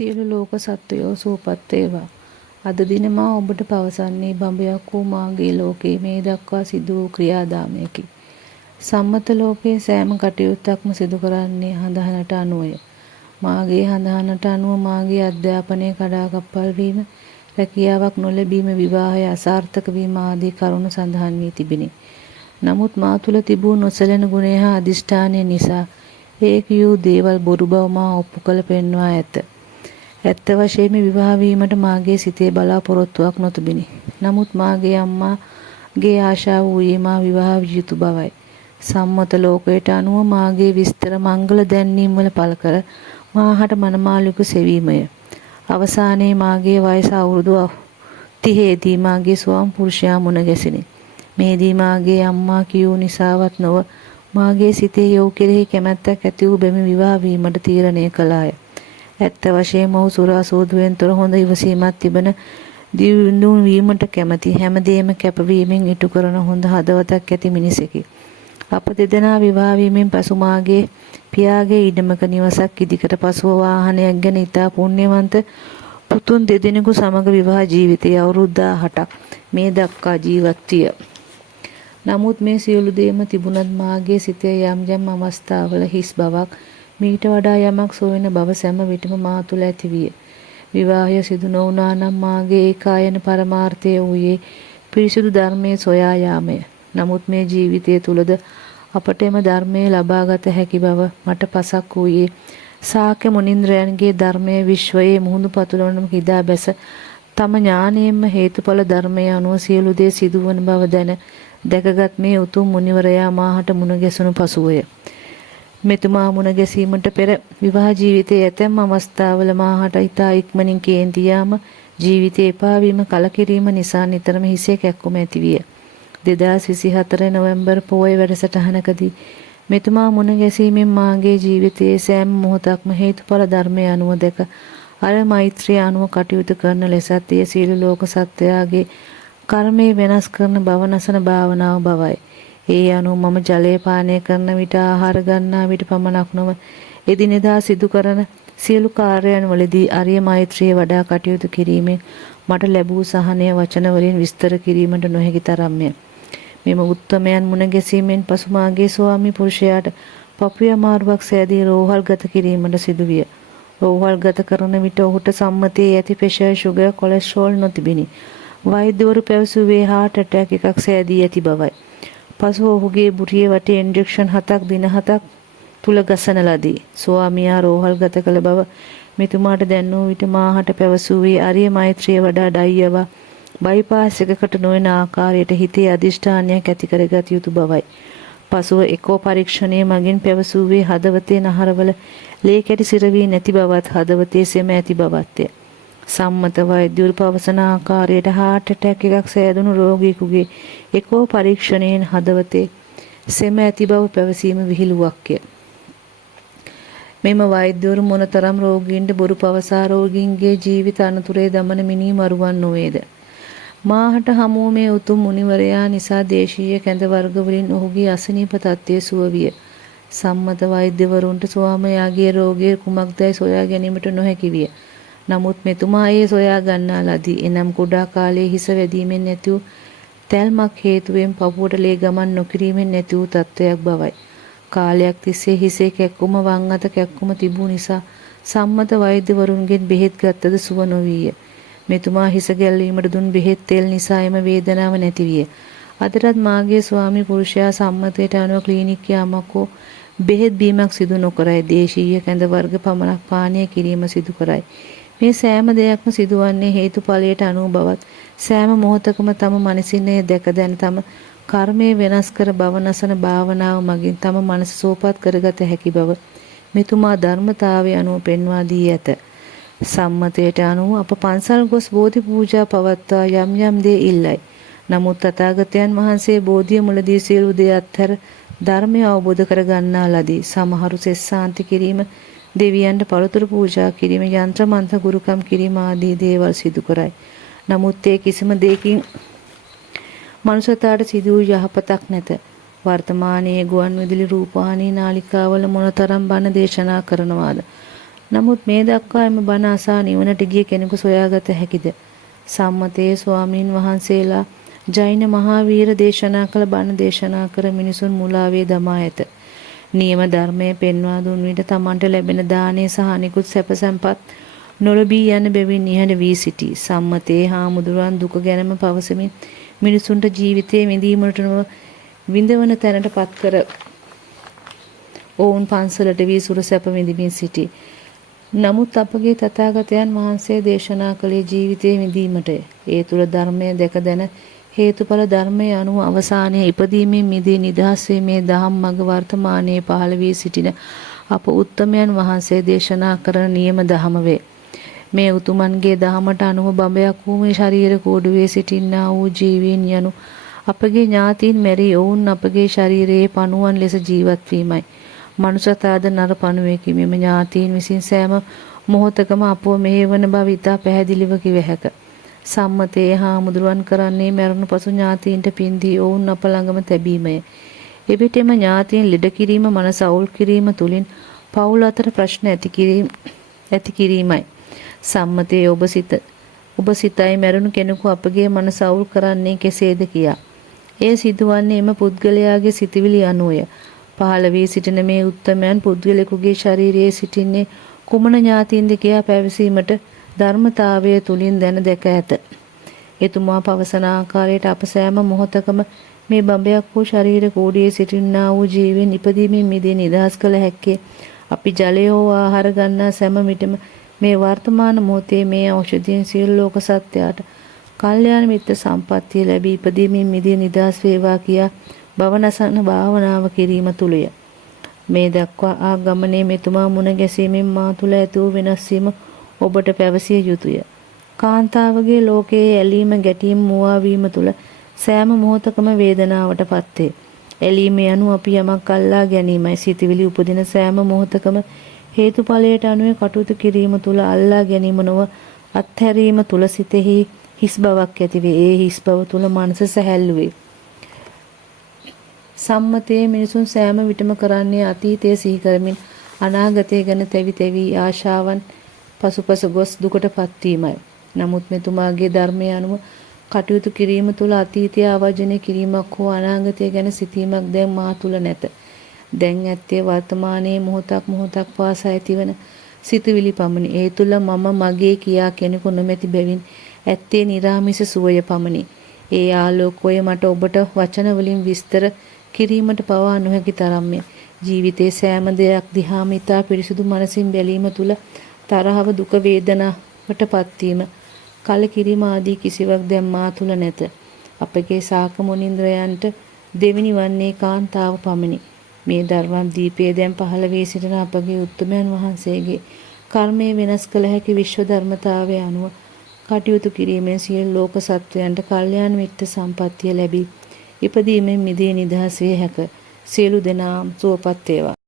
සියලු ලෝක සත්වයෝ සුවපත් වේවා. අද දින මා ඔබට පවසන්නේ බඹයක් වූ මාගේ ලෝකයේ මේ දක්වා සිදු වූ ක්‍රියාදාමයකි. සම්මත ලෝකයේ සෑම කටයුත්තක්ම සිදු කරන්නේ හඳහනට අනුවය. මාගේ හඳහනට අනුව මාගේ අධ්‍යාපනය කඩාකප්පල් වීම, රැකියාවක් නොලැබීම, විවාහය අසාර්ථක වීම ආදී කරුණු සඳහන් වී තිබිනි. නමුත් මා තුළ තිබූ නොසැලෙන ගුණය හා අදිෂ්ඨානය නිසා ඒ කියූ දේවල් බොරු බව මා ඔප්පු කළ පෙන්වා ඇත. ඇත්ත වශයෙන්ම විවාහ වීමට මාගේ සිතේ බලාපොරොත්තුවක් නොතිබිනි. නමුත් මාගේ අම්මාගේ ආශාව වූයේ මා විවාහ විය යුතු බවයි. සම්මත ලෝකයට අනුව මාගේ විස්තර මංගල දැන්වීම් වල පළ කර මාහට මනමාලිකු සෙවීමය. අවසානයේ මාගේ වයස අවුරුදු 30 දී මාගේ ස්වාම පුරුෂයා මුණ ගැසිනි. මේදී මාගේ අම්මා කියූ නිසාවත් නොව මාගේ සිතේ යොව් කෙරෙහි කැමැත්තක් ඇති වූ බැමි විවාහ වීමට තීරණය කළාය. ඇත්ත වශයෙන්ම ඔහු සුරා සෝදුවෙන් තොර හොඳ ඉවසීමක් තිබෙන දියුණු වීමට කැමැති, හැමදේම කැපවීමෙන් ඉටු කරන හොඳ හදවතක් ඇති මිනිසෙකි. අප දෙදෙනා විවාහ වීමෙන් පසු මාගේ පියාගේ ඉඩමක නිවසක් ඉදිකට පසුව වාහනයක් ගැන ඉතා පුණ්‍යවන්ත පුතුන් දෙදෙනෙකු සමග විවාහ ජීවිතය අවුරුදු 18ක් මේ දක්වා ජීවත් විය. නමුත් මේ සියලු දේම තිබුණත් මාගේ සිතේ යම් අවස්ථාවල හිස් බවක්, මීට වඩා යමක් සොයන බව සෑම විටම මා තුළ ඇතිවිය. විවාහය සිදු නොවුණා නම් මාගේ ඒකායන පරමාර්ථය වූයේ පිරිසිදු ධර්මයේ සොයා යාමය. නමුත් මේ ජීවිතය තුළද අපට එම ධර්මය ලබාගත හැකි බව මට පසක් වූයේ ශාක්‍ය මුනින්ද්‍රයන්ගේ ධර්මයේ විශ්වයේ මුහුදු පතුලවනම කිදා බැස තම ඥානයෙන්ම හේතුඵල ධර්මය අනුව සියලු දේ සිදුවන බව දැන දැකගත් මේ උතුම් මුනිවරයා මාහට මුණ ගැසුණු පසුවය. මෙතුමා මුණ ගැසීමට පෙර විවාහ ජීවිතයේ ඇතැම් අවස්ථාවල මාහට ඉතා ඉක්මනින් කේන්ති යාම, ජීවිතේ එපා වීම, කලකිරීම නිසා නිතරම හිසේ කැක්කුම ඇතිවිය. 2024 නොවැම්බර් පෝය වැඩසටහනකදී මෙතුමා මුණ ගැසීමෙන් මාගේ ජීවිතයේ සෑම මොහොතක්ම හේතුඵල ධර්මය අනුව දැක අර මෛත්‍රිය අනුව කටයුතු කරන ලෙසත් එය සියලු ලෝක සත්වයාගේ කර්මය වෙනස් කරන භවනසන භාවනාව බවයි. ඒ අනුව මම ජලය පානය කරන විට, ආහාර ගන්නා විට පමණක් නොව එදිනෙදා සිදු කරන සියලු කාර්යයන් වලදී අරිය මෛත්‍රිය වඩා කටයුතු කිරීමෙන් මට ලැබූ සහනය වචන වලින් විස්තර කිරීමට නොහැකි තරම්ය. මෙම උත්තමයන් මුණ ගැසීමෙන් පසු මාගේ ස්වාමි පුරුෂයාට පපුවේ අමාරුවක් සෑදී රෝහල් ගත කිරීමට සිදුවිය. රෝහල් ගත කරන විට ඔහුට සම්මතයේ ඇති ප්‍රෙෂර්, ෂුගර්, කොලෙස්ටරෝල් නොතිබිනි. වෛද්‍යවරු පැවසුවේ heart attack එකක් සෑදී ඇති බවයි. පසු ඔහුගේ බුරිය වටේ ඉන්ජෙක්ෂන් 7ක් දින 7ක් තුල ගසන ලදී. ස්වාමියා රෝහල් ගත කළ බව මෙතුමාට දැන්වූ විට මාහට පැවසුවේ අරිය මෛත්‍රිය වඩා ඩයියව බයිපාස් එකකට නොවන ආකාරයට හිතේ අදිෂ්ඨානයක් ඇති කරගත යුතු බවයි. පසුව එකෝ පරීක්ෂණයේ මගින් පැවසුවේ හදවතේ නහරවල ලේ කැටි සිරවී නැති බවත්, හදවතේ සෙම ඇති බවත්ය. සම්මත වෛද්‍යවරු පවසන ආකාරයට heart attack එකක් සෑදුණු රෝගියෙකුගේ එකෝ පරීක්ෂණයෙන් හදවතේ සෙම ඇති බව පැවසීම විහිළුවක්ය. මෙම වෛද්‍යවරු මොනතරම් රෝගීන්ට බොරු පවසා රෝගීන්ගේ ජීවිත අනතුරේ දමන මිනී මරුවන් නොවේද? මාහට හමු මේ උතුම් මුනිවරයා නිසා දේශීය කැඳ වර්ග වලින් ඔහුගේ අසනීප තත්ත්වය සුව විය. සම්මත වෛද්‍යවරුන්ට ස්වාමයාගේ රෝගය කුමක්දයි සොයා ගැනීමට නොහැකි විය. නමුත් මෙතුමා ඒ සොයා ගන්නා ලදී. එනම් කුඩා කාලයේ හිස වැදීමෙන් නැති වූ තැල්මක් හේතුවෙන් පපුවට ලේ ගමන් නොකිරීමෙන් නැති වූ තත්ත්වයක් බවයි. කාලයක් තිස්සේ හිසේ කැක්කුම, වම් අත කැක්කුම තිබූ නිසා සම්මත වෛද්‍යවරුන්ගෙන් බෙහෙත් ගත්තද සුව නොවිය. මෙතුමා හිස ගැල්වීමට දුන් බෙහෙත් තෙල් නිසා එම වේදනාව නැති විය. අදටත් මාගේ ස්වාමි පුරුෂයා සම්මතයට අනුව ක්ලිනික් යාමක් හෝ බෙහෙත් බීමක් සිදු නොකරයි. දේශීය කැඳ වර්ග පමණක් පානය කිරීම සිදු කරයි. මේ සෑම දෙයක්ම සිදුවන්නේ හේතුඵලයට අනුව බවත්, සෑම මොහොතකම තම මනසිනේ දැක දැන තම කර්මය වෙනස් කර භවනසන භාවනාව මගින් තම මනස සෝපත් කරගත හැකි බව මෙතුමා ධර්මතාවය අනුව පෙන්වා දී ඇත. සම්මතයට අනුව අප පන්සල් ගොස් බෝධි පූජා පවත්වා යම් දේ ඉල්ලයි. නමුත් තථාගතයන් වහන්සේ බෝධිය මුලදී සියලු දේ අත්හැර ධර්මය අවබෝධ කර ගන්නා ලදී. සමහරු සෙස් ශාන්ති කිරීම, දෙවියන්ට පළතුරු පූජා කිරීම, යන්ත්‍ර මන්ත්‍ර ගුරුකම් කිරීම ආදී දේවල් සිදු කරයි. නමුත් ඒ කිසිම දෙයකින් මනුෂ්‍යතාවට සිදු වූ යහපතක් නැත. වර්තමානයේ ගුවන් විදුලි, රූපවාහිනී, නාලිකාවල මොනතරම් බණ දේශනා කරනවාද? නමුත් මේ දක්වා එම බණ අසා නිවනට ගිය කෙනෙකු සොයාගත හැකිද? සම්මතයේ ස්වාමීන් වහන්සේලා ජෛන මහාවීර දේශනා කළ බණ දේශනා කර මිනිසුන් මුලාවේ දමා ඇත. නියම ධර්මයේ පෙන්වා දුන් විට තමන්ට ලැබෙන දානය සහ අනිකුත් සැප සම්පත් නොලබී යන බැවින් නිහඬ වී සිටී. සම්මතයේ හාමුදුරුවන් දුක ගැනම පවසමින් මිනිසුන්ට ජීවිතයේ විඳීමට විඳවන තැනට පත් කර ඔවුන් පන්සලට වී සුර සැප විඳිමින් සිටී. නමුත් අපගේ තථාගතයන් වහන්සේ දේශනා කළේ ජීවිතයේ විඳීමටය. ඒ තුල ධර්මය දැක දැන හේතුඵල ධර්මයේ අනුව අවසානයේ ඉපදීමෙන් මිදී නිදහස් වීමේ දහම් මඟ වර්තමානයේ පහළ වී සිටින අප උත්තමයන් වහන්සේ දේශනා කරන නියම දහම වේ. මේ උතුමන්ගේ දහමට අනුව බඹයක් වූ මේ ශරීර කෝඩුවේ සිටින්නා වූ ජීවීන් යනු අපගේ ඥාතීන් මෙරි ඔවුන් අපගේ ශරීරයේ පණුවන් ලෙස ජීවත් වීමයි. මනුෂ්‍යතාද නර පණුවේකි. මෙම ඥාතීන් විසින් සෑම මොහොතකම අපව මෙහෙවන බව ඉතා පැහැදිලිව කිව හැක. සම්මතයේ හාමුදුරුවන් කරන්නේ මරණ පසු ඥාතීන්ට පින්දී ඔවුන් අප ළඟම තැබීමය. එවිටම ඥාතීන් ලෙඩ කිරීම මනස අවුල් කිරීම තුලින් පවුල් අතර ප්‍රශ්න ඇති කිරීමයි. සම්මතයේ ඔබ සිතයි මරුණු කෙනෙකු අපගේ මනස අවුල් කරන්නේ කෙසේද කියා. එය සිදුවන්නේ එම පුද්ගලයාගේ සිතවිලි අනුවය. පහළ වී සිටින මේ උත්තමයන් පුද්ගලයෙකුගේ ශරීරයේ සිටින්නේ කුමන ඥාතීන්ද කියා පැවසීමට ධර්මතාවය තුලින් දැන දැක ඇත. එතුමා පවසන ආකාරයට අප සෑම මොහොතකම මේ බඹයක් වූ ශරීර කෝඩියේ සිටින්නා වූ ජීවීන් ඉපදීමෙන් මිදී නිදහස් කළ හැක්කේ අපි ජලය හෝ ආහාර ගන්නා සෑම විටම මේ වර්තමාන මොහොතේ මේ ඖෂධයෙන් සියලු ලෝක සත්‍යයට කල්යාණ මිත්‍ර සම්පත්තිය ලැබී ඉපදීමෙන් මිදී නිදහස් වේවා කියා භවනසන භාවනාව කිරීම තුලය. මේ දක්වා ආගමනේ මෙතුමා මුණ ගැසීමෙන් මා තුල ඇති වූ වෙනස් වීම ඔබට පැවසිය යුතුය. කාන්තාවගේ ලෝකයේ ඇලීම ගැටීම මුවා වීම තුල සෑම මොහොතකම වේදනාවට පත්වේ. ඇලීම යනු අපි යමක් අල්ලා ගැනීමයි. සිතවිලි උපදින සෑම මොහොතකම හේතුඵලයට අනුව කටයුතු කිරීම තුල අල්ලා ගැනීම නොව අත්හැරීම තුල සිතෙහි හිස් බවක් ඇතිවේ. ඒ හිස් බව තුල මනස සැහැල්ලු වේ. සම්මතයේ මිනිසුන් සෑම විටම කරන්නේ අතීතයේ සිහි කරමින් අනාගතය ගැන තැවි තැවි ආශාවන් පසුපස ගොස් දුකටපත් වීමයි. නමුත් මෙතුමාගේ ධර්මය අනුව කටයුතු කිරීම තුළ අතීතය ආවර්ජනය කිරීමක් හෝ අනාගතය ගැන සිතීමක් දැන් මා තුළ නැත. දැන් ඇත්තේ වර්තමානයේ මොහොතක් පාසා ඇතිවන සිතුවිලි පමණි. ඒ තුළ මම මගේ කියා කෙනෙකු නොමැති බැවින් ඇත්තේ නිරාමිස සුවය පමණි. ඒ ආලෝකය මට ඔබට වචන වලින් විස්තර කිරීමට පවා නොහැකි තරම්ය. ජීවිතයේ සෑම දෙයක් දිහාම ඉතා පිරිසුදු මනසින් බැලීම තුළ තරහව දුක වේදනාවටපත් වීම කලකිරීම ආදී කිසිවක් දැන් මා තුළ නැත. අපගේ ශාක මුනින්ද්‍රයන්ට දෙවිනි වන්නේ කාන්තාව පමණි. මේ ධර්ම දීපයේ දැන් පහළ වී සිටින අපගේ උත්තමයන් වහන්සේගේ කර්මය වෙනස් කළ හැකි විශ්ව ධර්මතාවය අනුව කටයුතු කිරීමෙන් සියලු ලෝක සත්වයන්ට කල්යාණ මිත්‍ර සම්පත්තිය ලැබී ඉපදීමෙන් මිදී නිදහස් විය හැක. සියලු දෙනාම සුවපත් වේවා.